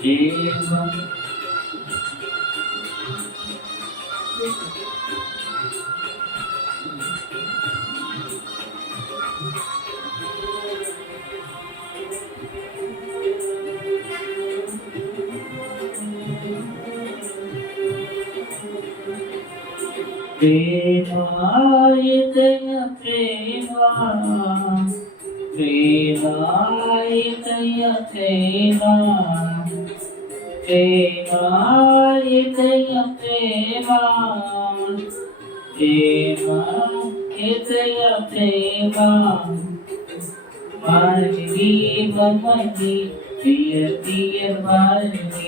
Eva. ಪ್ರೇಮ ಇತಯ ಪ್ರೇಮ ಪ್ರೇಮ ಇತಯ ಪ್ರೇಮ ಪ್ರೇಮ ಇತಯ ಪ್ರೇಮ ಪ್ರೇಮ ಇತಯ ಪ್ರೇಮ ಮಾರ್ಗಿ ಮಮಗಿ ಪ್ರಿಯ ಪ್ರಿಯ ಮಾರ್ಗಿ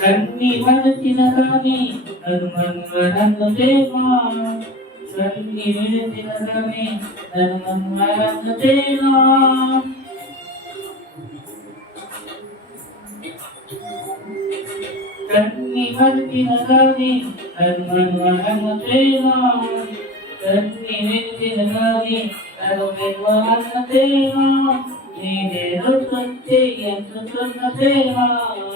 కన్ని మరచిన రాణి నన్ను దేవా. కన్ని విడచిన రాణి నన్ను దేవా. కన్ని మరచిన రాణి నన్ను దేవా. కన్ని విడచిన రాణి నన్ను దేవా. నీదేదో సత్య ఎంతున్న దేవా. జగత్తుకోదండు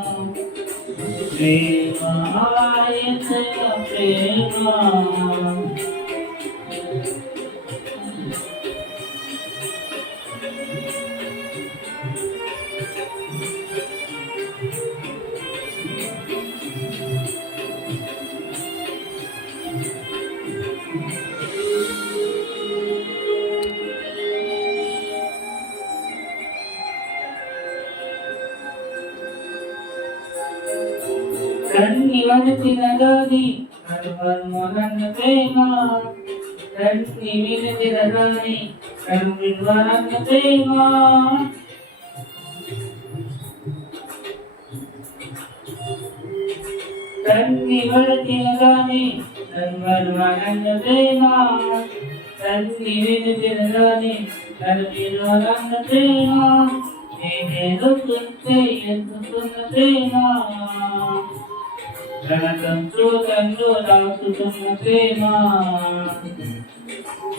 ప్రేమ ప్రేమ. కన్ని వనచిన గాని ప్రేమ కన్ని వినచిన గాని కనుమన్న ప్రేమ కన్ని వనచిన గాని కనుమన్న ప్రేమ కన్ని వినచిన గాని కనుమన్న ప్రేమ నేనేదో చుట్టే ఎందుకున్న ప్రేమ జగతంతో తండ్రు దాచుతున్న ప్రేమ.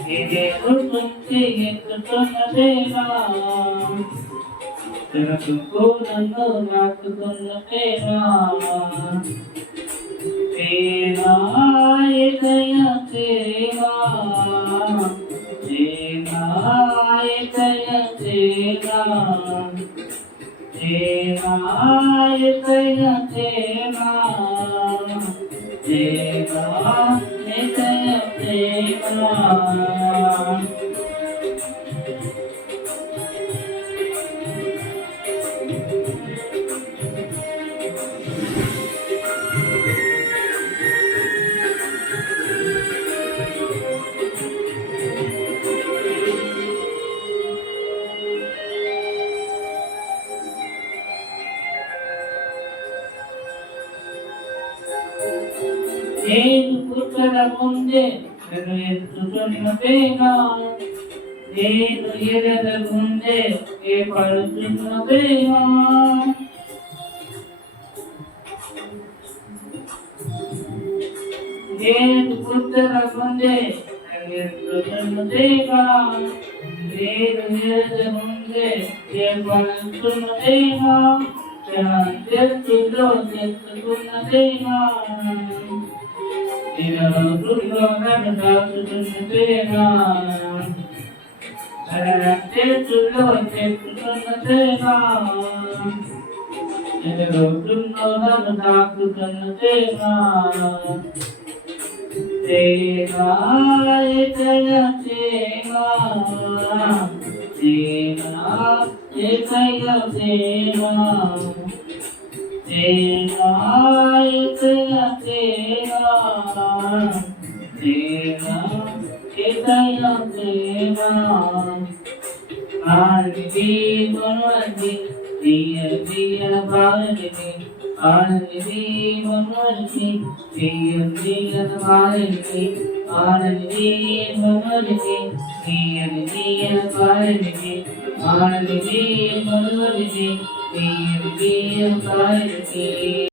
ఇదే గుర్తుంటే ఎత్తుతున్న ప్రేమ. జగతుకు నన్ను దాచుతున్న ప్రేమ. ప్రేమ. దేవా దేవాయతయ దేవా నేను పుట్టక ముందే నన్ను ఎత్తు పడుతున్నదేనా ముందే ఏ పడుతున్నదేనా నేను పుట్టకముందే ఎరుగుతున్నదేనా నేను ముందే ఏ పడుతున్నదేనా చేతిలో తెచ్చుకున్నదేనా నిరవకుల్లో నన్ను దాచుతున్నదేనా చేతుల్లో తెచ్చుకున్నదేనా నిరవకుల్లో నన్ను దాచుతున్నదేనా దేవా तेरा इतना तेरा तेरा इतना तेरा आरबी बनवाजी दिया दिया बारबी आरबी बनवाजी दिया दिया बारबी आरबी बनवाजी दिया दिया बारबी आरबी बनवाजी we will be a